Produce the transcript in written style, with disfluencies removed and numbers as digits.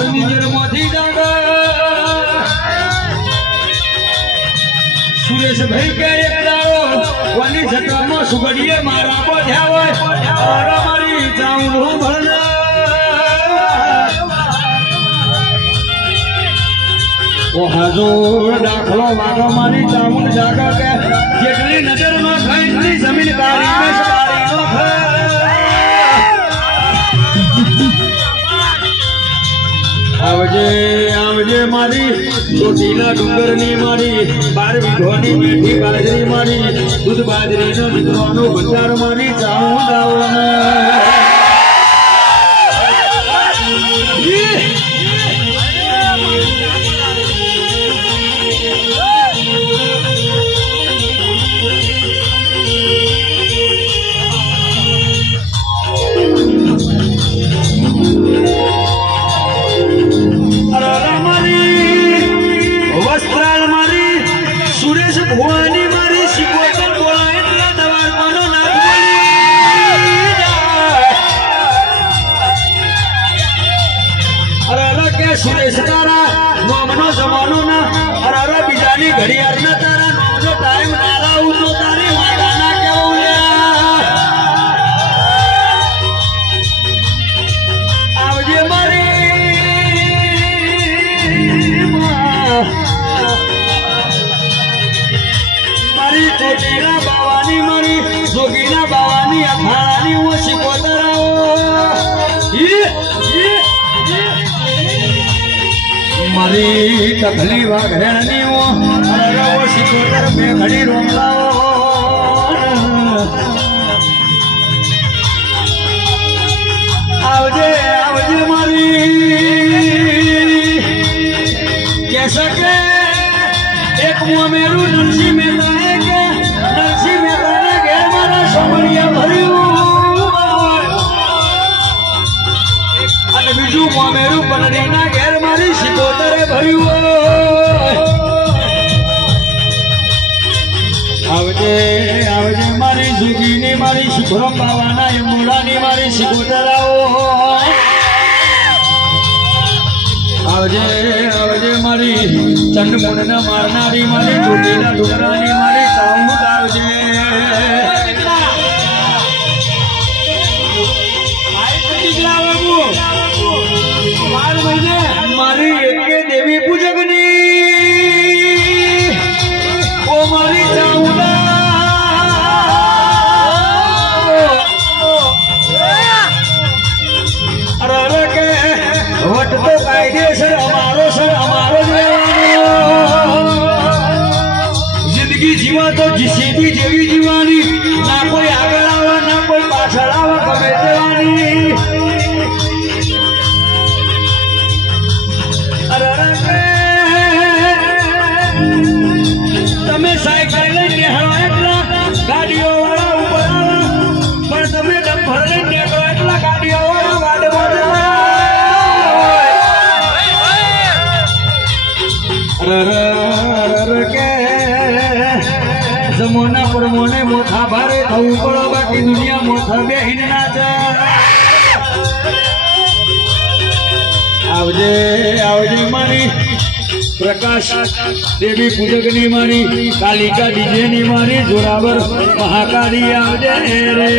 ભરની જેલમાંથી સુરેશભાઈ કે એક દાડો વાની જટામાં સુગડીએ મારા બોધ્યા હોય મારી ચાઉંડો ભરના ઓ હાજોર દાખલો વાગો મારી ચાઉંડ જાગા કે જેટલી નજરમાં ખાઈ એટલી જમીન કાઢી મેં સવારીનો આવજે આવજે મારી ચોટીલા ડુંગરની મારી 12 વીઘોની મેઠી બાજરી મારી દૂધ બાજરીનો દીકરોનો ભંડાર મારી ચાઉંડ આવવાના ભવાની મારી શિકોતર બોલાય એટલે દવારવાનો નાથ બોલી અરે કે સુરેશ તારા નોમનો જમાનો ના અરે બીજાની ઘડિયાળ ના તારા નોમનો ટાઈમ ના લાવું તો તારી વાડાના કેવું આવજે મારી ચોટીલા બાવાની મારી જોગીના બાવાની અખાડાની હું શિકોતરાઓ મારી તકલી વાઘરેણની હું શિકોતર બે ઘડી રોમલાઓ આવજે આવજે મારી કે શકે એક મોમેરું નરસિંહ મહેતા અને બીજું મોમેરું પનડીના ઘેર મારી શિકોતરે ભર્યું આવજે આવજે મારી જુગીની મારી શુભ્રમ બાવાના યમુડાની મારી શિકોતરાઓ આવજે આવજે મારી ચંડમુંડના મારનારી મારી ચોટીલા ડુંગરાની મારી ચાઉંડ આવજે મારી એકે દેવી પૂજકની ઓ મારી ચાઉંડા અરે કે વટ તો કાયદેસર અમારો સર અમારો જ રહેવાનો જિંદગી જીવા તો સીધી જેવી જીવાની ના કોઈ આગળ આવે ના કોઈ પાછળ આવે ગમે તેવાની તમે સાયકલ લઈને હળો એટલા ગાડીઓ વાળા ઉપર આવે પણ તમે ડમ્પર લઈને નીકળો એટલા ગાડીઓ વાળા વાડમાં કે જમોના પરમોને મોથા ભારે થવું પડો બાકી દુનિયા મોથા બેહીને નાચે આવજે આવજે મારી પ્રકાશ દેવી પૂજકની મારી કાલિકા ડીજેની મારી જોરાવર મહાકાળી આવજે રે